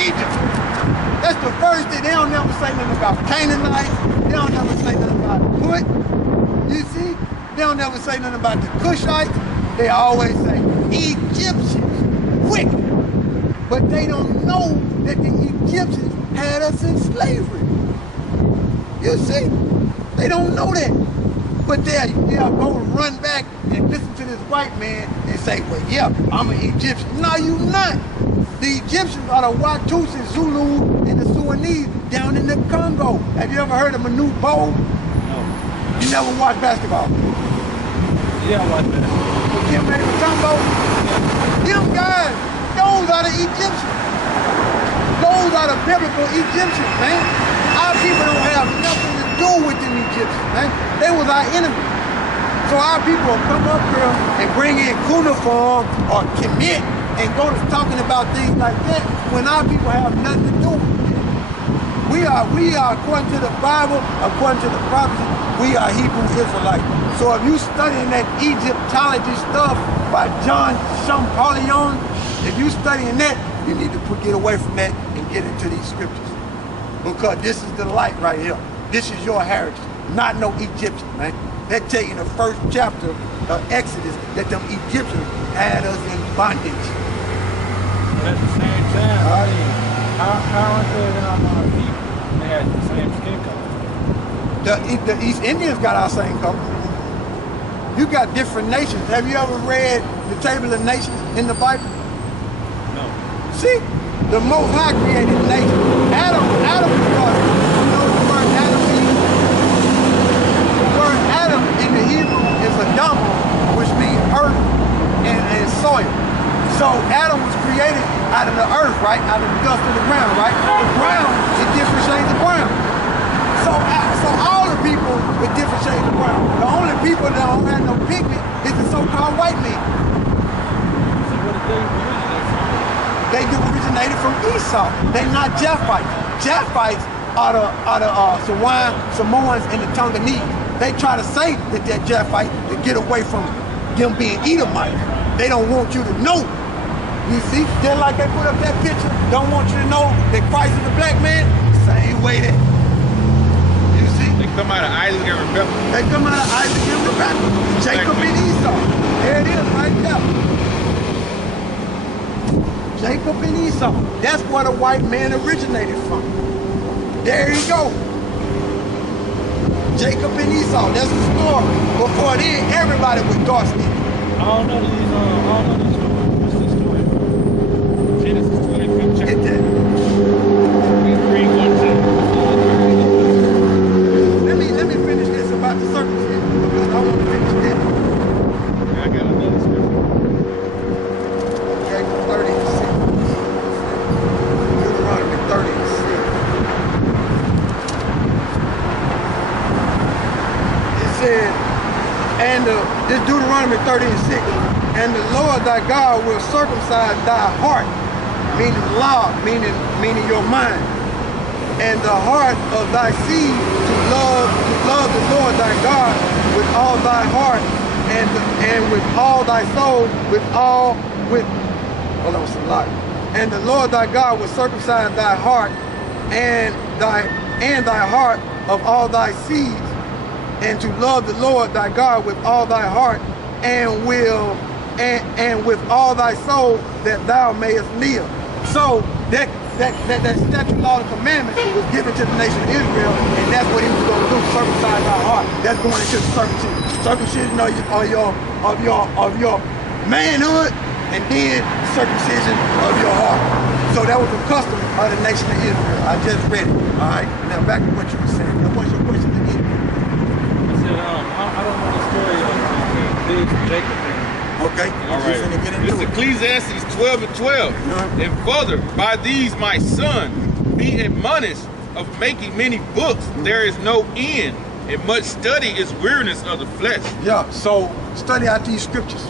Egypt. That's the first thing. They don't never say nothing about Canaanites. They don't never say nothing about Put. You see? They don't never say nothing about the Cushites. They always say Egyptians, wicked. But they don't know that the Egyptians had us in slavery. You see? They don't know that. But they'll go run back and listen to this white man and say, well, yeah, I'm an Egyptian. No, you not. The Egyptians are the Watusi, Zulu, and the Sudanese down in the Congo. Have you ever heard of Manu Bowl? No. You never watched basketball? Yeah, I watched basketball. Kim Matumbo? Yeah. Them guys, those are the Egyptians. Those are the biblical Egyptians, man. Our people don't have nothing to do with them Egyptians, man. They was our enemy. So our people will come up here and bring in cuneiform or commit and go to talking about things like that when our people have nothing to do with it. We are, according to the Bible, according to the prophecy, we are Hebrew Israelites. So if you studying that Egyptology stuff by John Champollion, if you studying that, you need to get away from that and get into these scriptures. Because this is the light right here. This is your heritage, not no Egyptian, man. They tell you in the first chapter of Exodus that them Egyptians had us in bondage. But at the same time, I mean, how are they our people? They had the same skin color. The East Indians got our same color. You got different nations. Have you ever read the Table of Nations in the Bible? No. See, the Most High created nations. Adam was, you know the word Adam means? The word Adam in the Hebrew is Adam, which means earth and soil. So Adam was created out of the earth, right? Out of the dust of the ground, right? The ground is different shades of brown. So all the people with different shades of brown. The only people that don't have no pigment is the so-called white man. So what did they originate from? They originated from Esau. They're not Japhites. Japhites are the Samoans and the Tonganese. They try to say that they're Japhites to get away from them being Edomites. They don't want you to know. You see, just like they put up that picture, don't want you to know that Christ is a black man, same way that. You see? They come out of Isaac and Rebecca. They come out of Isaac and Rebecca. Jacob and Esau. There it is right there. Jacob and Esau. That's where the white man originated from. There you go. Jacob and Esau. That's the story. Before then, everybody was dark skinned. I don't know these stories. What's this story? Genesis 25th chapter. Get that. Let me finish this about the circumcision because I want to finish this. I got another scripture. Jacob 36. Deuteronomy 36. It said, and this Deuteronomy 36, and the Lord thy God will circumcise thy heart, meaning law, meaning your mind, and the heart of thy seed to love the Lord thy God with all thy heart and with all thy soul, and the Lord thy God will circumcise thy heart and thy heart of all thy seeds, and to love the Lord thy God with all thy heart and with all thy soul, that thou mayest live. So that statute, law, and commandment was given to the nation of Israel, and that's what he was going to do, circumcise our heart. That's going into circumcision. Circumcision of your manhood, and then circumcision of your heart. So that was the custom of the nation of Israel. I just read it. All right. Now back to what you were saying. Now what's your question again? I don't know the story of Big Jacob. Okay. All right. This is Ecclesiastes 12 and 12. And further, by these my son, be admonished of making many books. There is no end, and much study is weariness of the flesh. Yeah. So study out these scriptures.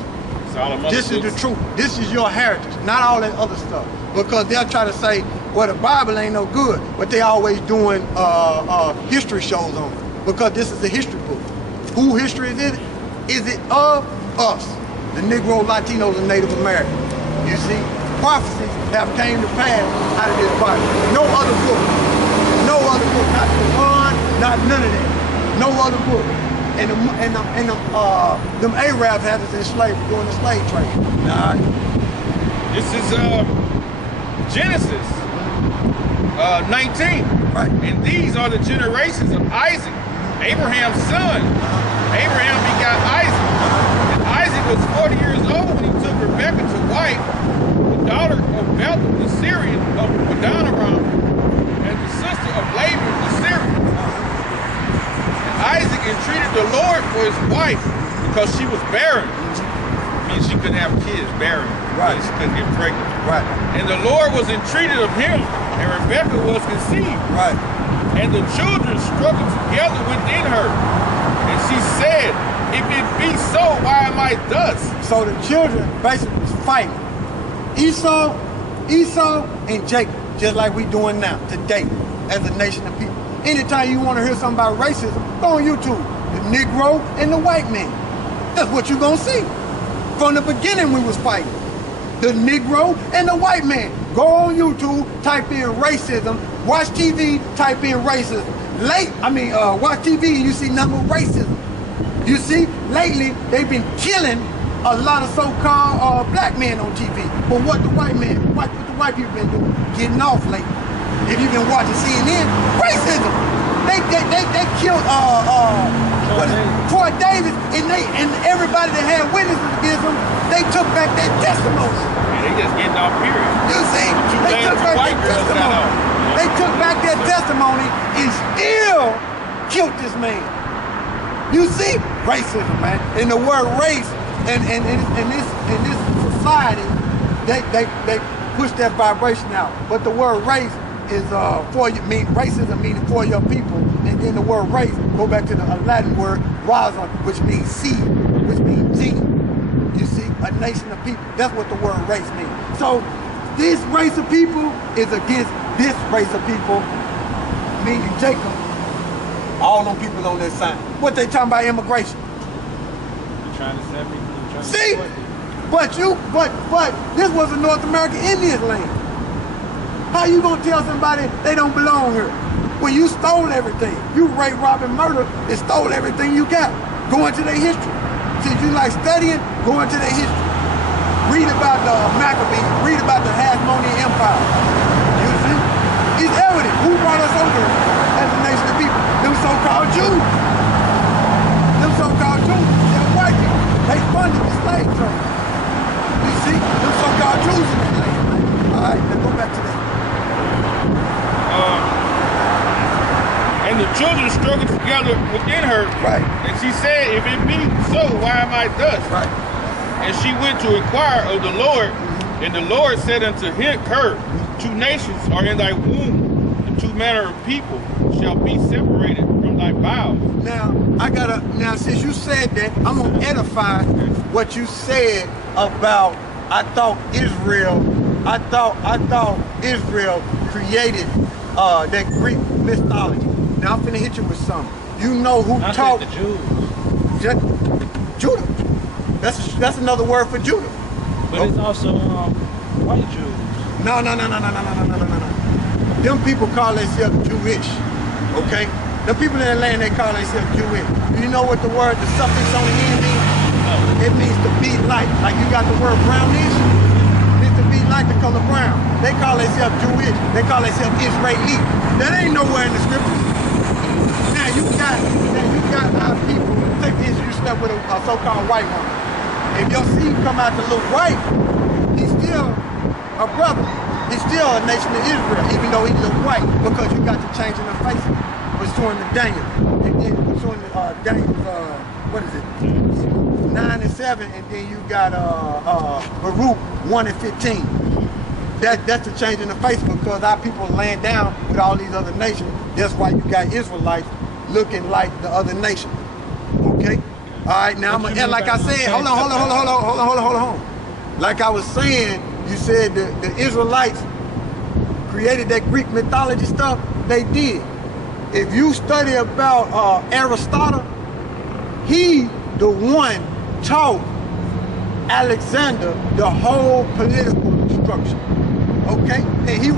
This is the truth. This is your heritage, not all that other stuff. Because they'll try to say, well, the Bible ain't no good, but they always doing history shows on it. Because this is a history book. Who history is it? Is it of us, the Negro, Latinos, and Native Americans? You see, prophecies have came to pass out of this Bible. No other book. No other book. Not Quran, not none of that. No other book. And them Arabs had us in slavery during the slave trade. Nah. This is Genesis 19. Right. And these are the generations of Isaac, Abraham's son. Abraham begot Isaac. And Isaac was 40 years old when he took Rebekah to wife, the daughter of Bethuel the Syrian of Padanaram, and the sister of Laban the Syrian. And Isaac entreated the Lord for his wife because she was barren. I mean, she couldn't have kids, barren. Right. She couldn't get pregnant. Right. And the Lord was entreated of him, and Rebekah was conceived. Right. And the children struggled together within her. And she said, if it be so, why am I thus? So the children basically was fighting. Esau, and Jacob, just like we doing now, today, as a nation of people. Anytime you want to hear something about racism, go on YouTube. The Negro and the white man. That's what you're going to see. From the beginning, we was fighting. The Negro and the white man. Go on YouTube, type in racism, watch TV, type in racism. Watch TV and you see nothing but racism. You see, lately, they've been killing a lot of so-called black men on TV. But what the white people been doing? Getting off lately. If you've been watching CNN, racism. They killed Troy Davis, and everybody that had witnesses against them, they took back their testimony. They just getting off period. You see, they took back their testimony. They took back their testimony and still killed this man. You see, racism, man. And the word race, in this society, they push that vibration out. But the word race is racism meaning for your people, and then the word race go back to the Latin word raza, which means seed, which means gene. You see, a nation of people. That's what the word race means. So this race of people is against this race of people, meaning Jacob. All them people on that side. What they talking about immigration? You're trying to set people. See, but this was a North American Indian land. How you gonna tell somebody they don't belong here? When you stole everything. You raped, robbed, and murdered and stole everything you got. Go into their history. Since you like studying, go into their history. Read about the Maccabees, read about the Hasmonean Empire. You see? It's evident. Who brought us over as a nation of people? Them so-called Jews. Them so-called Jews. They're white people. They funded the slave trade. You see? Them so-called Jews in that land. All right, let's go back to that. And the children struggled together within her. Right. And she said, if it be so, why am I thus? Right. And she went to inquire of the Lord, and the Lord said unto her, 2 nations are in thy womb, and 2 manner of people shall be separated from thy bowels. Now since you said that, I'm gonna edify what you said about I thought Israel created that Greek mythology. Now I'm finna hit you with something. You know who taught the Jews? Judah. That's another word for Judah. But it's also white Jews. No. Them people call themselves Jewish. Okay? The people in that land, they call themselves Jewish. Do you know what the word, the suffix on the end means? No. It means to be like you got the word brownish. It's to be like the color brown. They call themselves Jewish. They call themselves Israeli. That ain't nowhere in the scriptures. Now you got our people. Take this, you slept with a so-called white woman. If your seed come out to look white, he's still a brother. He's still a nation of Israel, even though he look white, because you got the change in the faces. Pursuing the Daniel, and then pursuing the Daniel's, what is it? 9 and 7, and then you got Baruch 1 and 15. That's the change in the face, because our people are laying down with all these other nations. That's why you got Israelites looking like the other nation. Okay? All right, now like I said, hold on. Like I was saying, you said the Israelites created that Greek mythology stuff. They did. If you study about Aristotle, he the one taught Alexander the whole political structure. Okay? And he